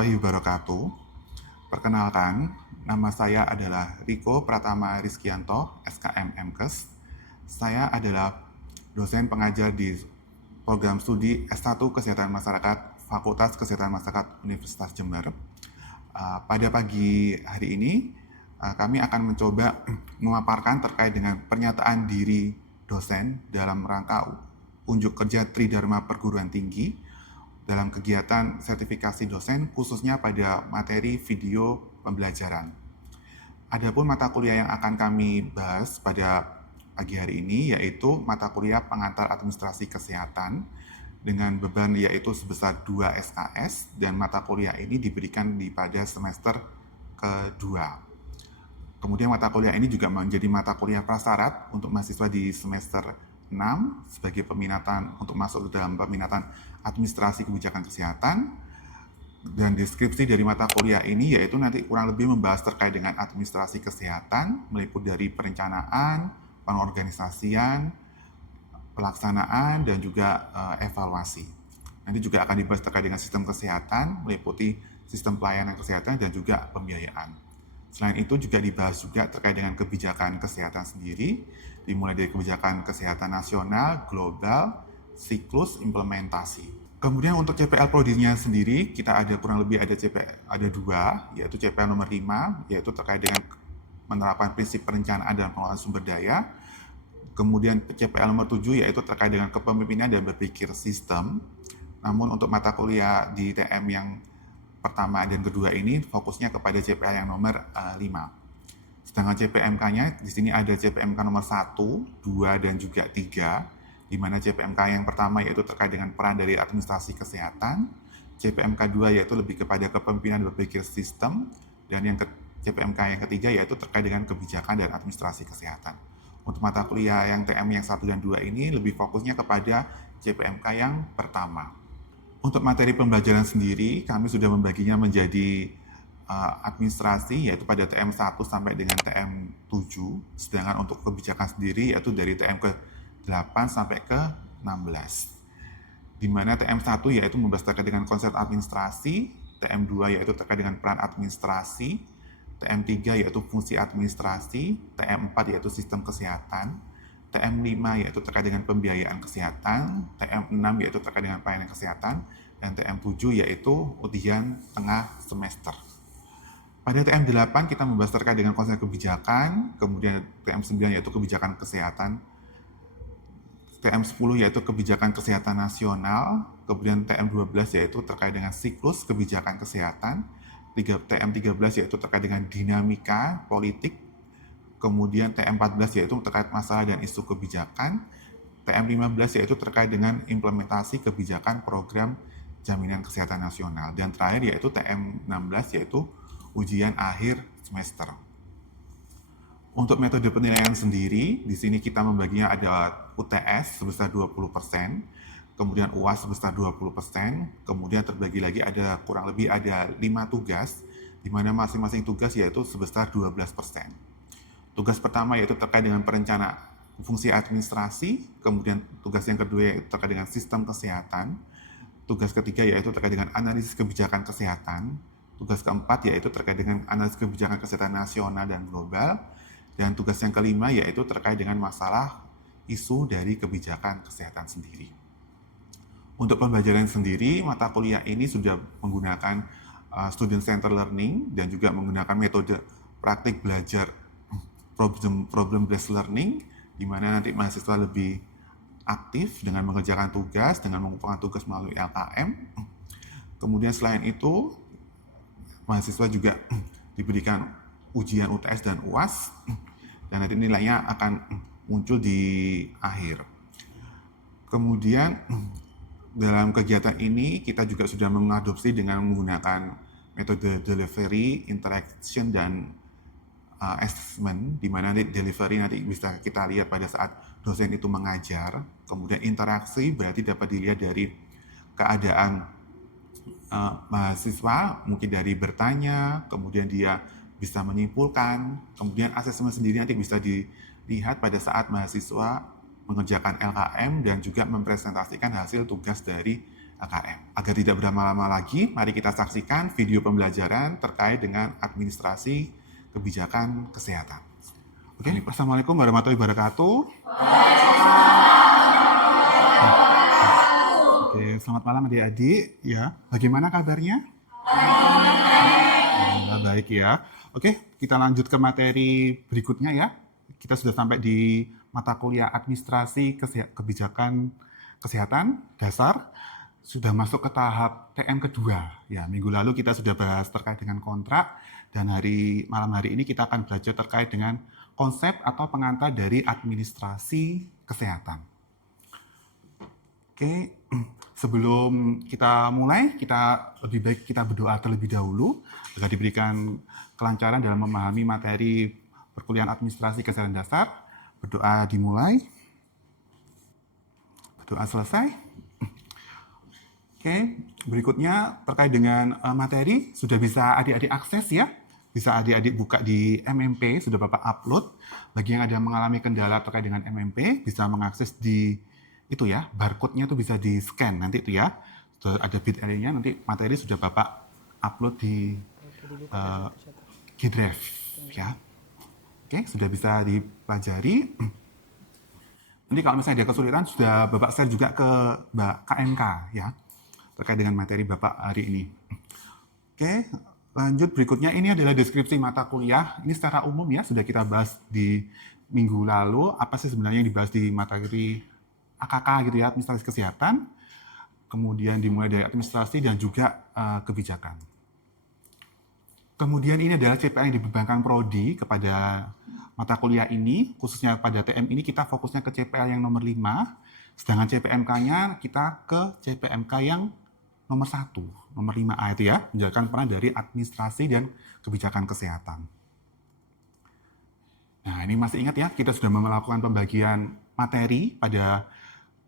warahmatullahi wabarakatuh. Perkenalkan, nama saya adalah Riko Pratama Rizkianto, SKM MKes. Saya adalah dosen pengajar di program studi S1 Kesehatan Masyarakat Fakultas Kesehatan Masyarakat Universitas Jember. Pada pagi hari ini, kami akan mencoba memaparkan terkait dengan pernyataan diri dosen dalam rangka unjuk kerja Tridharma Perguruan Tinggi dalam kegiatan sertifikasi dosen khususnya pada materi video pembelajaran. Adapun mata kuliah yang akan kami bahas pada pagi hari ini yaitu mata kuliah pengantar administrasi kesehatan dengan beban yaitu sebesar 2 SKS dan mata kuliah ini diberikan pada semester kedua. Kemudian mata kuliah ini juga menjadi mata kuliah prasyarat untuk mahasiswa di semester 6 sebagai peminatan untuk masuk ke dalam peminatan administrasi kebijakan kesehatan. Dan deskripsi dari mata kuliah ini yaitu nanti kurang lebih membahas terkait dengan administrasi kesehatan, meliputi dari perencanaan, pengorganisasian, pelaksanaan, dan juga evaluasi. Nanti juga akan dibahas terkait dengan sistem kesehatan, meliputi sistem pelayanan kesehatan dan juga pembiayaan. Selain itu juga dibahas juga terkait dengan kebijakan kesehatan sendiri, dimulai dari kebijakan kesehatan nasional, global, siklus, implementasi. Kemudian untuk CPL prodinya sendiri, kita ada kurang lebih ada dua, yaitu CPL nomor 5, yaitu terkait dengan penerapan prinsip perencanaan dan pengelolaan sumber daya. Kemudian CPL nomor 7, yaitu terkait dengan kepemimpinan dan berpikir sistem. Namun untuk mata kuliah di TM yang pertama dan kedua ini fokusnya kepada CPL yang nomor 5. Sedangkan CPMK-nya di sini ada CPMK nomor 1, 2, dan juga 3. Di mana CPMK yang pertama yaitu terkait dengan peran dari administrasi kesehatan, CPMK 2 yaitu lebih kepada kepemimpinan berpikir sistem, dan yang CPMK yang ketiga yaitu terkait dengan kebijakan dan administrasi kesehatan. Untuk mata kuliah yang TM yang 1 dan 2 ini lebih fokusnya kepada CPMK yang pertama. Untuk materi pembelajaran sendiri, kami sudah membaginya menjadi administrasi yaitu pada TM 1 sampai dengan TM 7, sedangkan untuk kebijakan sendiri yaitu dari TM ke 8 sampai ke 16. Di mana TM1 yaitu membahas terkait dengan konsep administrasi, TM2 yaitu terkait dengan peran administrasi, TM3 yaitu fungsi administrasi, TM4 yaitu sistem kesehatan, TM5 yaitu terkait dengan pembiayaan kesehatan, TM6 yaitu terkait dengan pelayanan kesehatan, dan TM7 yaitu ujian tengah semester. Pada TM8 kita membahas terkait dengan konsep kebijakan, kemudian TM9 yaitu kebijakan kesehatan, TM10 yaitu kebijakan kesehatan nasional, kemudian TM12 yaitu terkait dengan siklus kebijakan kesehatan, TM13 yaitu terkait dengan dinamika politik, kemudian TM14 yaitu terkait masalah dan isu kebijakan, TM15 yaitu terkait dengan implementasi kebijakan program jaminan kesehatan nasional, dan terakhir yaitu TM16 yaitu ujian akhir semester. Untuk metode penilaian sendiri, di sini kita membaginya ada UTS sebesar 20%, kemudian UAS sebesar 20%, kemudian terbagi lagi ada kurang lebih ada 5 tugas, di mana masing-masing tugas yaitu sebesar 12%. Tugas pertama yaitu terkait dengan perencanaan fungsi administrasi, kemudian tugas yang kedua yaitu terkait dengan sistem kesehatan, tugas ketiga yaitu terkait dengan analisis kebijakan kesehatan, tugas keempat yaitu terkait dengan analisis kebijakan kesehatan nasional dan global, dan tugas yang kelima yaitu terkait dengan masalah isu dari kebijakan kesehatan sendiri. Untuk pembelajaran sendiri, mata kuliah ini sudah menggunakan student center learning dan juga menggunakan metode praktik belajar problem based learning, di mana nanti mahasiswa lebih aktif dengan mengerjakan tugas, dengan mengumpulkan tugas melalui LKM. Kemudian selain itu, mahasiswa juga diberikan ujian UTS dan UAS, dan nanti nilainya akan muncul di akhir. Kemudian dalam kegiatan ini kita juga sudah mengadopsi dengan menggunakan metode delivery, interaction, dan assessment, di mana delivery nanti bisa kita lihat pada saat dosen itu mengajar, kemudian interaksi berarti dapat dilihat dari keadaan mahasiswa, mungkin dari bertanya, kemudian dia bisa menyimpulkan, kemudian asesmen sendiri nanti bisa dilihat pada saat mahasiswa mengerjakan LKM dan juga mempresentasikan hasil tugas dari KKM. Agar tidak berlama-lama lagi, mari kita saksikan video pembelajaran terkait dengan administrasi kebijakan kesehatan. Oke, Assalamualaikum warahmatullahi wabarakatuh. Oke, selamat malam adik-adik. Ya, bagaimana kabarnya? Baik ya. Oke, kita lanjut ke materi berikutnya ya. Kita sudah sampai di mata kuliah administrasi kebijakan kesehatan dasar. Sudah masuk ke tahap TM kedua. Ya, minggu lalu kita sudah bahas terkait dengan kontrak dan malam hari ini kita akan belajar terkait dengan konsep atau pengantar dari administrasi kesehatan. Oke, sebelum kita mulai, lebih baik kita berdoa terlebih dahulu agar diberikan kelancaran dalam memahami materi perkuliahan administrasi kesehatan dasar. Berdoa dimulai. Berdoa selesai. Oke, berikutnya terkait dengan materi, sudah bisa adik-adik akses ya. Bisa adik-adik buka di MMP, sudah Bapak upload. Bagi yang ada mengalami kendala terkait dengan MMP, bisa mengakses di itu ya, barcode-nya itu bisa di-scan nanti itu ya. Sudah ada bit.ly-nya, nanti materi sudah Bapak upload di G-Drive ya. Oke, sudah bisa dipelajari. Nanti kalau misalnya ada kesulitan, sudah Bapak share juga ke Mbak KMK ya, terkait dengan materi Bapak hari ini. Oke, lanjut berikutnya, ini adalah deskripsi mata kuliah. Ini secara umum ya, sudah kita bahas di minggu lalu. Apa sih sebenarnya yang dibahas di materi AKK gitu ya, administrasi kesehatan. Kemudian dimulai dari administrasi dan juga kebijakan. Kemudian ini adalah CPL yang dibebankan Prodi kepada mata kuliah ini, khususnya pada TM ini kita fokusnya ke CPL yang nomor 5, sedangkan CPMK-nya kita ke CPMK yang nomor 1, nomor 5A itu ya, menjalankan peran dari administrasi dan kebijakan kesehatan. Nah, ini masih ingat ya, kita sudah melakukan pembagian materi pada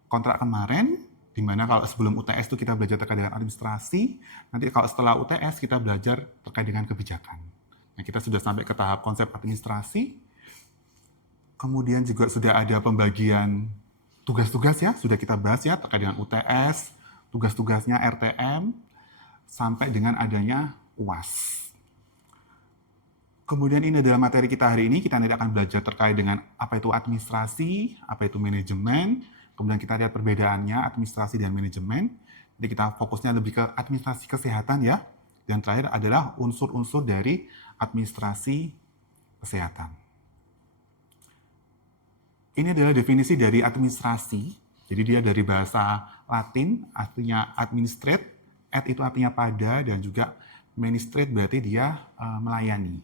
kontrak kemarin, di mana kalau sebelum UTS itu kita belajar terkait dengan administrasi, nanti kalau setelah UTS kita belajar terkait dengan kebijakan. Nah, kita sudah sampai ke tahap konsep administrasi, kemudian juga sudah ada pembagian tugas-tugas ya, sudah kita bahas ya terkait dengan UTS, tugas-tugasnya RTM, sampai dengan adanya UAS. Kemudian ini adalah materi kita hari ini, kita nanti akan belajar terkait dengan apa itu administrasi, apa itu manajemen, kemudian kita lihat perbedaannya administrasi dan manajemen. Jadi kita fokusnya lebih ke administrasi kesehatan ya. Dan terakhir adalah unsur-unsur dari administrasi kesehatan. Ini adalah definisi dari administrasi. Jadi dia dari bahasa Latin, artinya administrate, ad itu artinya pada, dan juga ministrate berarti dia melayani.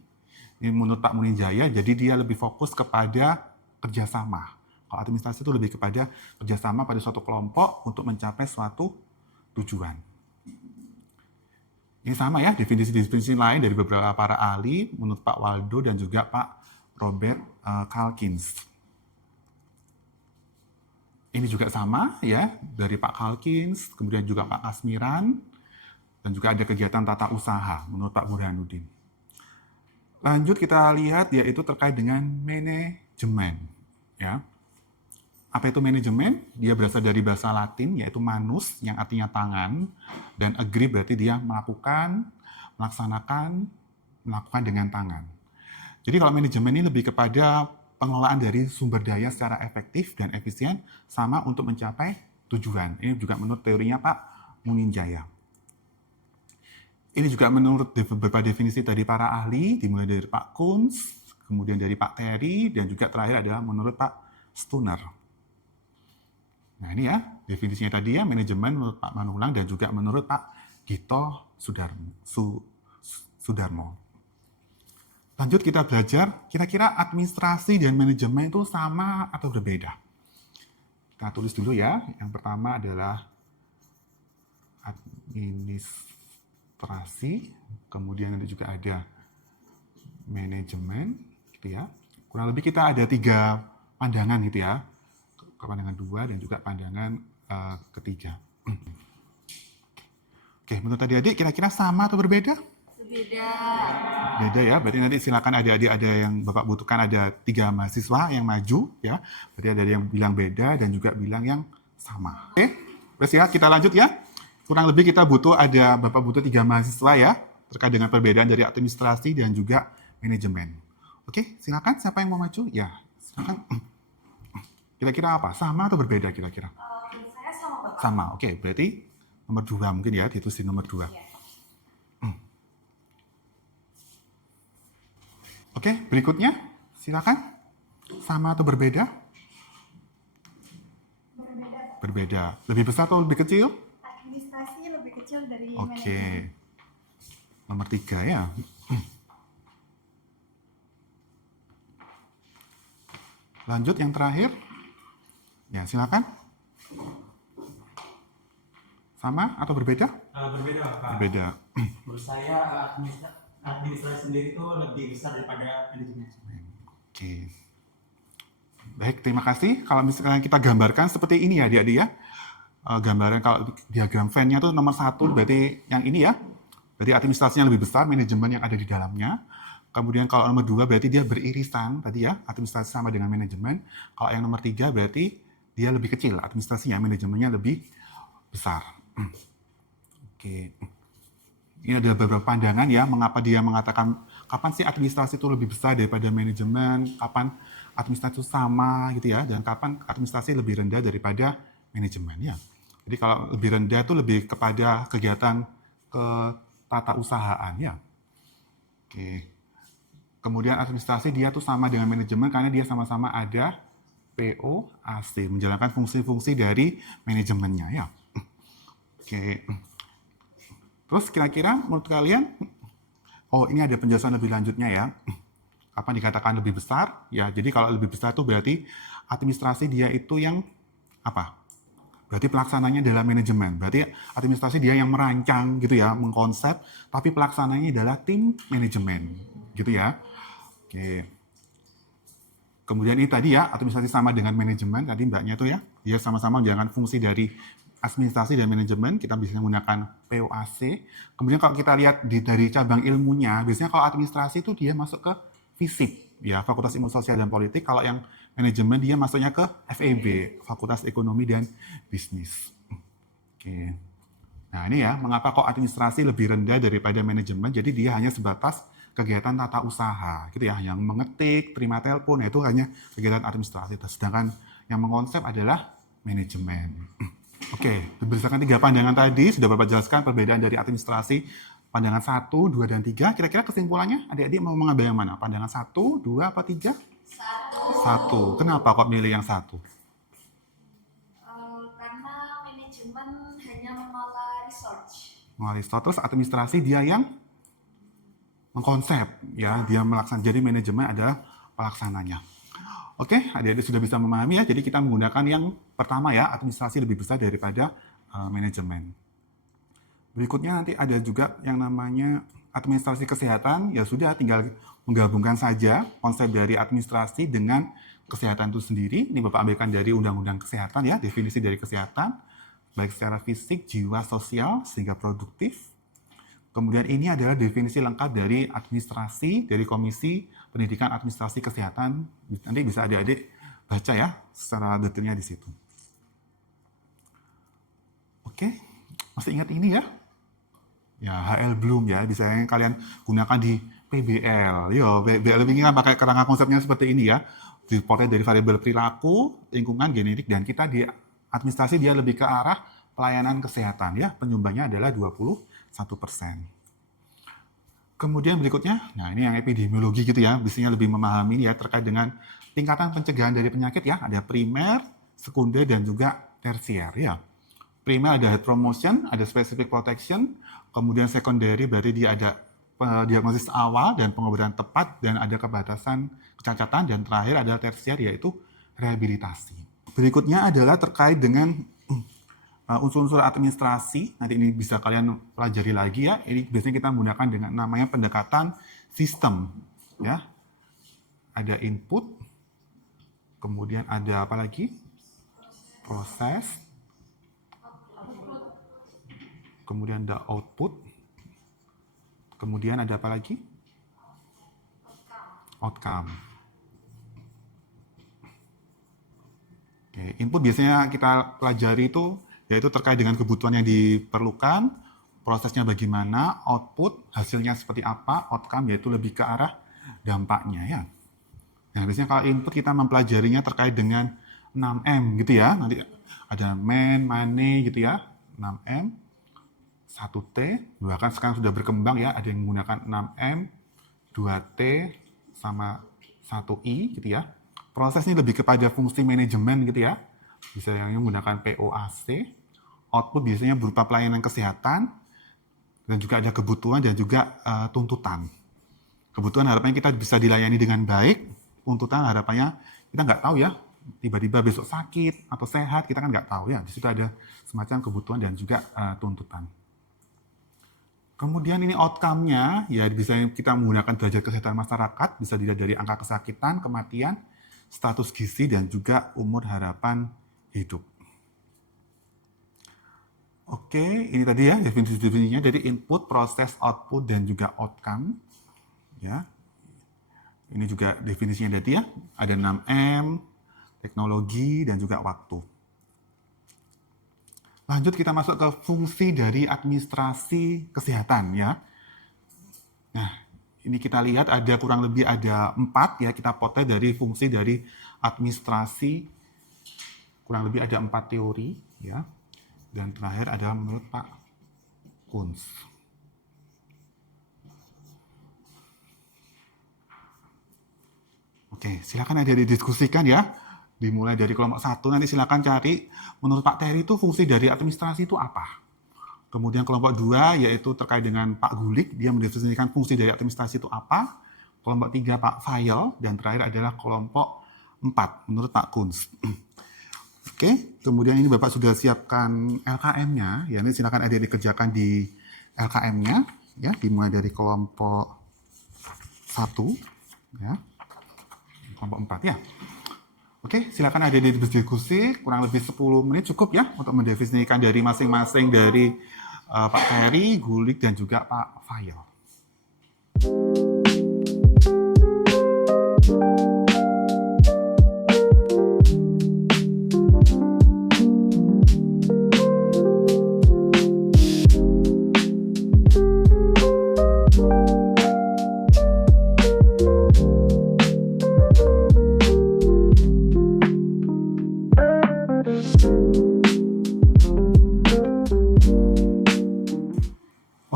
Ini menurut Pak Muninjaya, jadi dia lebih fokus kepada kerjasama. Kalau administrasi itu lebih kepada kerjasama pada suatu kelompok untuk mencapai suatu tujuan. Ini sama ya, definisi-definisi lain dari beberapa para ahli, menurut Pak Waldo dan juga Pak Robert Calkins. Ini juga sama ya, dari Pak Calkins, kemudian juga Pak Asmiran, dan juga ada kegiatan tata usaha menurut Pak Burhanuddin. Lanjut kita lihat yaitu terkait dengan manajemen. Ya. Apa itu manajemen? Dia berasal dari bahasa Latin, yaitu manus, yang artinya tangan, dan agree berarti dia melakukan dengan tangan. Jadi kalau manajemen ini lebih kepada pengelolaan dari sumber daya secara efektif dan efisien, sama untuk mencapai tujuan. Ini juga menurut teorinya Pak Muninjaya. Ini juga menurut beberapa definisi dari para ahli, dimulai dari Pak Kunz, kemudian dari Pak Terry, dan juga terakhir adalah menurut Pak Stuner. Nah ini ya, definisinya tadi ya, manajemen menurut Pak Manulang dan juga menurut Pak Gito Sudarmo. Lanjut kita belajar, kira-kira administrasi dan manajemen itu sama atau berbeda? Kita tulis dulu ya, yang pertama adalah administrasi, kemudian nanti juga ada manajemen, gitu ya. Kurang lebih kita ada 3 pandangan gitu ya. Pandangan 2 dan juga pandangan ketiga. Oke, menurut adik-adik kira-kira sama atau berbeda? Beda. Beda ya, berarti nanti silakan adik-adik ada yang Bapak butuhkan, ada 3 mahasiswa yang maju ya. Berarti ada yang bilang beda dan juga bilang yang sama. Oke, terus ya kita lanjut ya. kurang lebih kita Bapak butuh 3 mahasiswa ya, terkait dengan perbedaan dari administrasi dan juga manajemen. Oke, silakan siapa yang mau maju? Ya, silakan. Kira-kira apa? Sama atau berbeda kira-kira? Saya sama, Bapak. Sama, oke. Berarti nomor 2 mungkin ya, ditulis di nomor 2. Iya. Oke, berikutnya silakan. Sama atau berbeda? Berbeda. Berbeda. Lebih besar atau lebih kecil? Administrasi lebih kecil dari Oke. manajemen. Nomor 3 ya. Lanjut yang terakhir. Ya, silakan. Sama atau berbeda? Berbeda, Pak. Berbeda. Menurut saya administrasi sendiri itu lebih besar daripada manajemen. Oke. Baik, terima kasih. Kalau misalnya kita gambarkan seperti ini ya, adik-adik ya. Gambaran kalau diagram Venn-nya tuh nomor 1 berarti yang ini ya. Berarti administrasinya lebih besar, manajemen yang ada di dalamnya. Kemudian kalau nomor 2 berarti dia beririsan tadi ya, administrasi sama dengan manajemen. Kalau yang nomor 3 berarti dia lebih kecil, administrasinya, manajemennya lebih besar. Oke. Ini adalah beberapa pandangan ya, mengapa dia mengatakan kapan sih administrasi itu lebih besar daripada manajemen, kapan administrasi itu sama gitu ya, dan kapan administrasi lebih rendah daripada manajemen ya. Jadi kalau lebih rendah itu lebih kepada kegiatan tata usahaan ya. Oke. Kemudian administrasi dia tuh sama dengan manajemen karena dia sama-sama ada POAC, menjalankan fungsi-fungsi dari manajemennya ya. Oke. Terus kira-kira menurut kalian, oh ini ada penjelasan lebih lanjutnya ya. Kapan dikatakan lebih besar? Ya, jadi kalau lebih besar itu berarti administrasi dia itu yang apa? Berarti pelaksananya adalah manajemen. Berarti administrasi dia yang merancang gitu ya, mengkonsep, tapi pelaksananya adalah tim manajemen. Gitu ya. Oke. Kemudian ini tadi ya, administrasi sama dengan manajemen, tadi mbaknya itu ya, dia sama-sama menjalankan fungsi dari administrasi dan manajemen, kita bisa menggunakan POAC. Kemudian kalau kita lihat dari cabang ilmunya, biasanya kalau administrasi itu dia masuk ke FISIP, ya, Fakultas Ilmu Sosial dan Politik. Kalau yang manajemen dia masuknya ke FEB, Fakultas Ekonomi dan Bisnis. Oke. Nah ini ya, mengapa kok administrasi lebih rendah daripada manajemen, jadi dia hanya sebatas kegiatan tata usaha, gitu ya, yang mengetik, terima telepon, itu hanya kegiatan administrasi. Sedangkan yang mengkonsep adalah manajemen. Oke, berdasarkan 3 pandangan tadi, sudah Bapak jelaskan perbedaan dari administrasi pandangan 1, 2, dan 3. Kira-kira kesimpulannya, adik-adik mau mengambil yang mana? Pandangan 1, 2, apa 3? 1. Kenapa kok milih yang 1? Karena manajemen hanya mengolah research. Terus administrasi dia yang mengkonsep, ya, dia melaksanakan. Jadi manajemen adalah pelaksananya. Oke, adik-adik sudah bisa memahami ya. Jadi kita menggunakan yang pertama ya, administrasi lebih besar daripada manajemen. Berikutnya nanti ada juga yang namanya administrasi kesehatan. Ya sudah, tinggal menggabungkan saja konsep dari administrasi dengan kesehatan itu sendiri. Ini Bapak ambilkan dari Undang-Undang Kesehatan ya, definisi dari kesehatan, baik secara fisik, jiwa, sosial, sehingga produktif. Kemudian ini adalah definisi lengkap dari administrasi, dari Komisi Pendidikan Administrasi Kesehatan. Nanti bisa adik-adik baca ya, secara detailnya di situ. Oke, masih ingat ini ya? Ya, HL Bloom ya, bisa yang kalian gunakan di PBL. Yo, PBL ini kan pakai kerangka konsepnya seperti ini ya. Reportnya dari variabel perilaku, lingkungan, genetik, dan kita di administrasi dia lebih ke arah pelayanan kesehatan ya. Penyumbangnya adalah 21%. Kemudian berikutnya, nah ini yang epidemiologi gitu ya, biasanya lebih memahami ya terkait dengan tingkatan pencegahan dari penyakit ya. Ada primer, sekunder, dan juga tersier ya. Primer ada health promotion, ada specific protection, kemudian secondary berarti dia ada diagnosis awal dan pengobatan tepat, dan ada kebatasan kecacatan, dan terakhir adalah tersier yaitu rehabilitasi. Berikutnya adalah terkait dengan unsur-unsur administrasi. Nanti ini bisa kalian pelajari lagi ya. Ini biasanya kita menggunakan dengan namanya pendekatan sistem ya. Ada input, kemudian ada apa lagi? Proses, kemudian ada output, kemudian ada apa lagi? Outcome. Oke, input biasanya kita pelajari itu yaitu terkait dengan kebutuhan yang diperlukan, prosesnya bagaimana, output, hasilnya seperti apa, outcome, yaitu lebih ke arah dampaknya ya. Nah, biasanya kalau input kita mempelajarinya terkait dengan 6M gitu ya. Nanti ada man, money gitu ya. 6M, 1T, bahkan sekarang sudah berkembang ya, ada yang menggunakan 6M, 2T, sama 1I gitu ya. Proses ini lebih kepada fungsi manajemen gitu ya. Bisa yang menggunakan POAC. Output biasanya berupa pelayanan kesehatan, dan juga ada kebutuhan dan juga tuntutan. Kebutuhan harapannya kita bisa dilayani dengan baik, tuntutan harapannya kita nggak tahu ya, tiba-tiba besok sakit atau sehat, kita kan nggak tahu ya. Di situ ada semacam kebutuhan dan juga tuntutan. Kemudian ini outcome-nya, ya bisa kita menggunakan derajat kesehatan masyarakat, bisa dilihat dari angka kesakitan, kematian, status gizi, dan juga umur harapan hidup. Oke, ini tadi ya definisi-definisinya, jadi input, proses, output, dan juga outcome. Ya, ini juga definisinya tadi ya, ada 6M, teknologi, dan juga waktu. Lanjut kita masuk ke fungsi dari administrasi kesehatan ya. Nah, ini kita lihat ada kurang lebih ada 4 ya, kita potret dari fungsi dari administrasi, kurang lebih ada 4 teori ya. Dan terakhir adalah menurut Pak Kunz. Oke, silakan ada didiskusikan ya. Dimulai dari kelompok 1, nanti silakan cari menurut Pak Terry itu fungsi dari administrasi itu apa. Kemudian kelompok 2 yaitu terkait dengan Pak Gulik, dia mendefinisikan fungsi dari administrasi itu apa. Kelompok 3 Pak Fayel, dan terakhir adalah kelompok 4 menurut Pak Kunz. Oke, kemudian ini Bapak sudah siapkan LKM-nya, ya ini silakan ada dikerjakan di LKM-nya, ya dimulai dari kelompok 1, ya, kelompok 4 ya. Oke, silakan ada di diskusi, kurang lebih 10 menit cukup ya untuk mendefinisikan dari masing-masing dari Pak Terry, Gulik, dan juga Pak Fayel.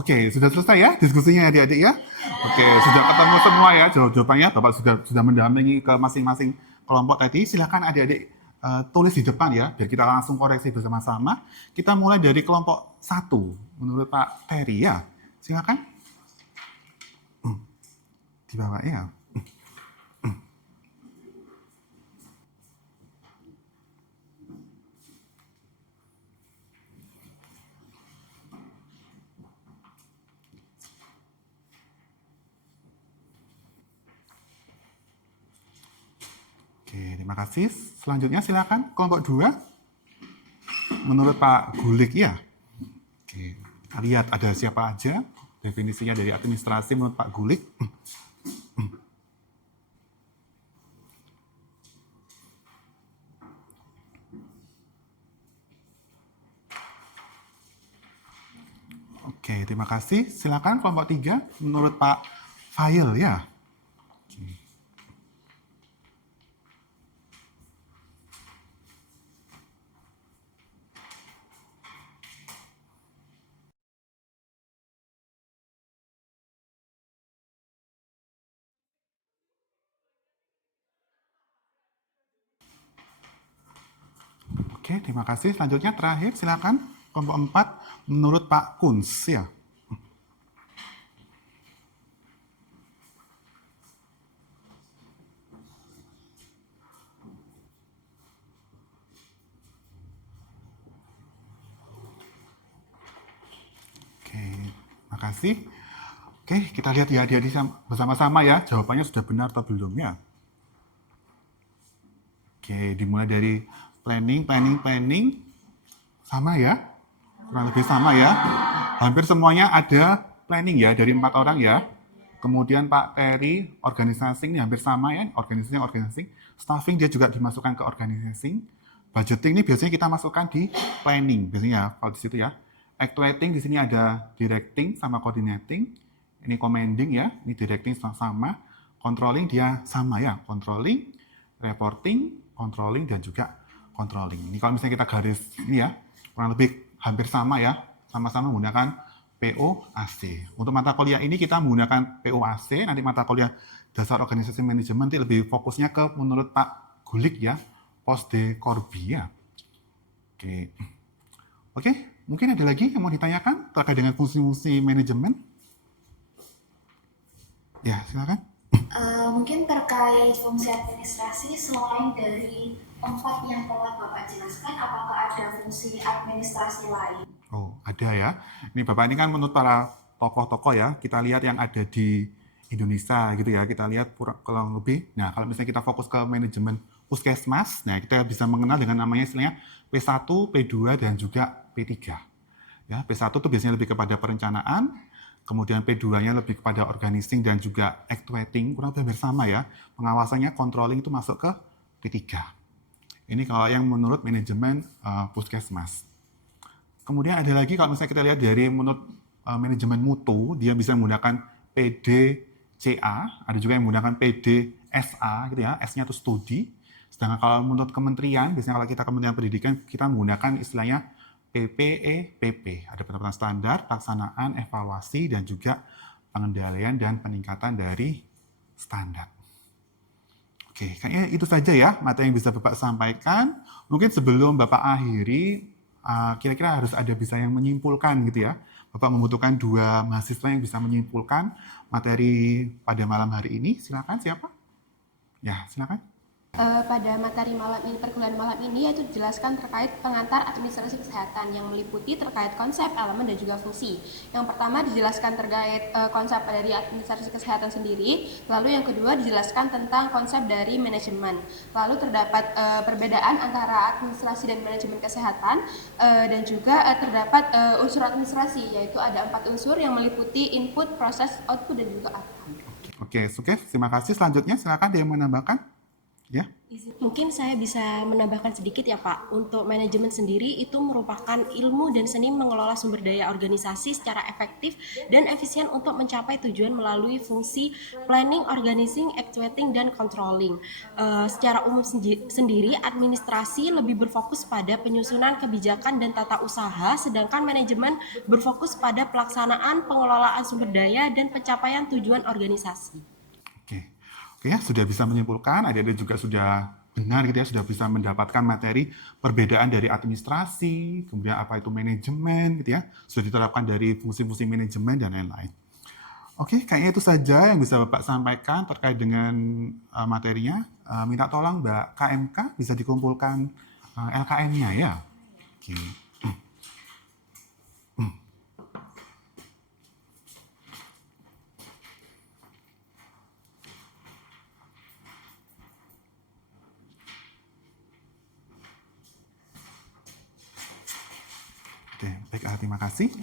Oke, sudah selesai ya diskusinya adik-adik ya? Oke, sudah ketemu semua ya jawabannya. Bapak sudah mendampingi ke masing-masing kelompok tadi. Silakan adik-adik tulis di depan ya, biar kita langsung koreksi bersama-sama. Kita mulai dari kelompok 1, menurut Pak Terry ya. Silakan. Di bawah ya. Oke, terima kasih. Selanjutnya silakan kelompok 2. Menurut Pak Gulik ya. Oke, kita lihat ada siapa aja. Definisinya dari administrasi menurut Pak Gulik. Oke, terima kasih. Silakan kelompok 3 menurut Pak Fayel ya. Oke, terima kasih. Selanjutnya terakhir silakan kelompok 4 menurut Pak Kunz ya. Oke, terima kasih. Oke, kita lihat ya adik-adik bersama-sama ya, jawabannya sudah benar atau belum ya. Oke, dimulai dari planning, sama ya, kurang lebih sama ya. Hampir semuanya ada planning ya, dari 4 orang ya. Kemudian Pak Terry, organisasi ini hampir sama ya, organisasi. Staffing dia juga dimasukkan ke organisasi. Budgeting ini biasanya kita masukkan di planning, biasanya kalau di situ ya. Actuating di sini ada directing sama coordinating. Ini commanding ya, ini directing sama. Controlling dia sama ya, controlling, reporting, controlling, dan juga controlling. Ini kalau misalnya kita garis ini ya, kurang lebih hampir sama ya, sama-sama menggunakan POAC. Untuk mata kuliah ini kita menggunakan POAC, nanti mata kuliah dasar organisasi manajemen nanti lebih fokusnya ke menurut Pak Gulik ya, Pos de Corbia. Oke, mungkin ada lagi yang mau ditanyakan terkait dengan fungsi-fungsi manajemen? Ya, silakan. Mungkin terkait fungsi administrasi selain dari 4 yang telah Bapak jelaskan, apakah ada fungsi administrasi lain? Oh, ada ya. Ini Bapak ini kan menurut para tokoh-tokoh ya, kita lihat yang ada di Indonesia gitu ya, kita lihat kurang lebih. Nah, kalau misalnya kita fokus ke manajemen puskesmas, nah kita bisa mengenal dengan namanya istilahnya P1, P2, dan juga P3. Ya, P1 itu biasanya lebih kepada perencanaan, kemudian P2-nya lebih kepada organizing dan juga actuating, kurang lebih bersama ya. Pengawasannya, controlling itu masuk ke P3. Ini kalau yang menurut manajemen puskesmas. Kemudian ada lagi kalau misalnya kita lihat dari menurut manajemen mutu, dia bisa menggunakan PDCA, ada juga yang menggunakan PDSA gitu ya, S-nya itu studi. Sedangkan kalau menurut kementerian, biasanya kalau kita Kementerian Pendidikan, kita menggunakan istilahnya PPEPP, ada penetapan standar, pelaksanaan, evaluasi, dan juga pengendalian dan peningkatan dari standar. Oke, kayaknya itu saja ya materi yang bisa Bapak sampaikan. Mungkin sebelum Bapak akhiri, kira-kira harus ada bisa yang menyimpulkan gitu ya. Bapak membutuhkan 2 mahasiswa yang bisa menyimpulkan materi pada malam hari ini. Silakan, siapa? Ya, silakan. Pada materi malam ini, perkuliahan malam ini, yaitu dijelaskan terkait pengantar administrasi kesehatan yang meliputi terkait konsep, elemen, dan juga fungsi. Yang pertama dijelaskan terkait konsep dari administrasi kesehatan sendiri, lalu yang kedua dijelaskan tentang konsep dari manajemen. Lalu terdapat perbedaan antara administrasi dan manajemen kesehatan, dan juga terdapat unsur administrasi, yaitu ada 4 unsur yang meliputi input, proses, output, dan juga outcome. Oke, terima kasih. Selanjutnya silakan ada yang menambahkan. Ya. Mungkin saya bisa menambahkan sedikit ya Pak. Untuk manajemen sendiri itu merupakan ilmu dan seni mengelola sumber daya organisasi secara efektif dan efisien untuk mencapai tujuan melalui fungsi planning, organizing, actuating, dan controlling. Secara umum sendiri, administrasi lebih berfokus pada penyusunan kebijakan dan tata usaha, sedangkan manajemen berfokus pada pelaksanaan, pengelolaan sumber daya, dan pencapaian tujuan organisasi. Oke ya, sudah bisa menyimpulkan, adik-adik juga sudah benar gitu ya, sudah bisa mendapatkan materi perbedaan dari administrasi, kemudian apa itu manajemen gitu ya, sudah diterapkan dari fungsi-fungsi manajemen dan lain-lain. Oke, kayaknya itu saja yang bisa Bapak sampaikan terkait dengan materinya. Minta tolong Mbak KMK bisa dikumpulkan LKM-nya ya. Oke. Oke, baik, terima kasih.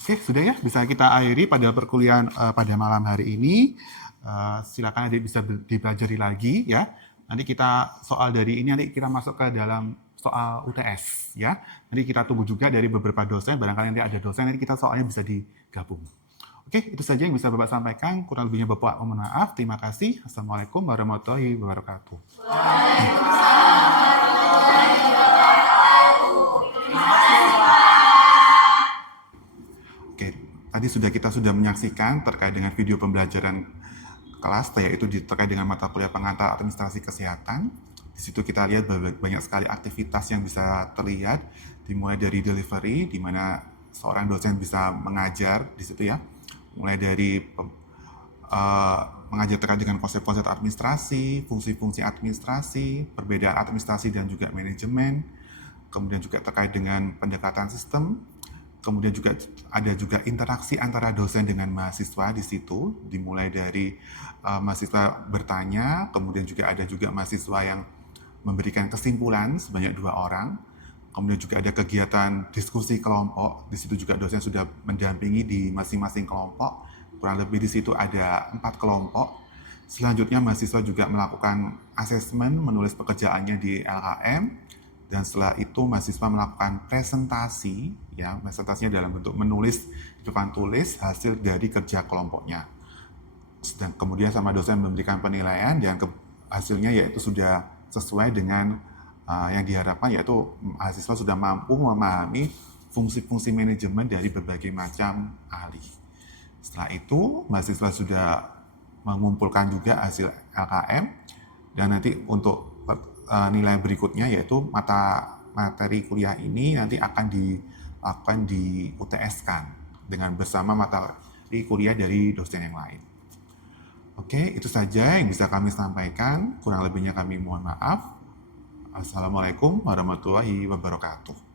Oke, sudah ya, bisa kita akhiri pada perkuliahan pada malam hari ini. Silakan adik bisa dipelajari lagi ya. Nanti kita soal dari ini nanti kita masuk ke dalam soal UTS ya. Nanti kita tunggu juga dari beberapa dosen, barangkali nanti ada dosen nanti kita soalnya bisa digabung. Oke, itu saja yang bisa Bapak sampaikan. Kurang lebihnya Bapak mohon maaf. Terima kasih. Assalamualaikum warahmatullahi wabarakatuh. Tadi kita sudah menyaksikan terkait dengan video pembelajaran kelas, yaitu terkait dengan mata kuliah pengantar administrasi kesehatan. Di situ kita lihat banyak sekali aktivitas yang bisa terlihat, dimulai dari delivery, di mana seorang dosen bisa mengajar di situ ya, mulai dari mengajar terkait dengan konsep-konsep administrasi, fungsi-fungsi administrasi, perbedaan administrasi dan juga manajemen, kemudian juga terkait dengan pendekatan sistem. Kemudian juga ada juga interaksi antara dosen dengan mahasiswa di situ, dimulai dari mahasiswa bertanya, kemudian juga ada juga mahasiswa yang memberikan kesimpulan sebanyak 2 orang. Kemudian juga ada kegiatan diskusi kelompok, di situ juga dosen sudah mendampingi di masing-masing kelompok. Kurang lebih di situ ada 4 kelompok. Selanjutnya mahasiswa juga melakukan asesmen, menulis pekerjaannya di LKM. Dan setelah itu mahasiswa melakukan presentasi, ya presentasinya dalam bentuk menulis di depan tulis hasil dari kerja kelompoknya. Dan kemudian sama dosen memberikan penilaian dan hasilnya yaitu sudah sesuai dengan yang diharapkan, yaitu mahasiswa sudah mampu memahami fungsi-fungsi manajemen dari berbagai macam ahli. Setelah itu mahasiswa sudah mengumpulkan juga hasil LKM dan nanti untuk nilai berikutnya yaitu materi kuliah ini nanti akan di UTS-kan dengan bersama materi kuliah dari dosen yang lain. Oke, itu saja yang bisa kami sampaikan. Kurang lebihnya kami mohon maaf. Assalamualaikum warahmatullahi wabarakatuh.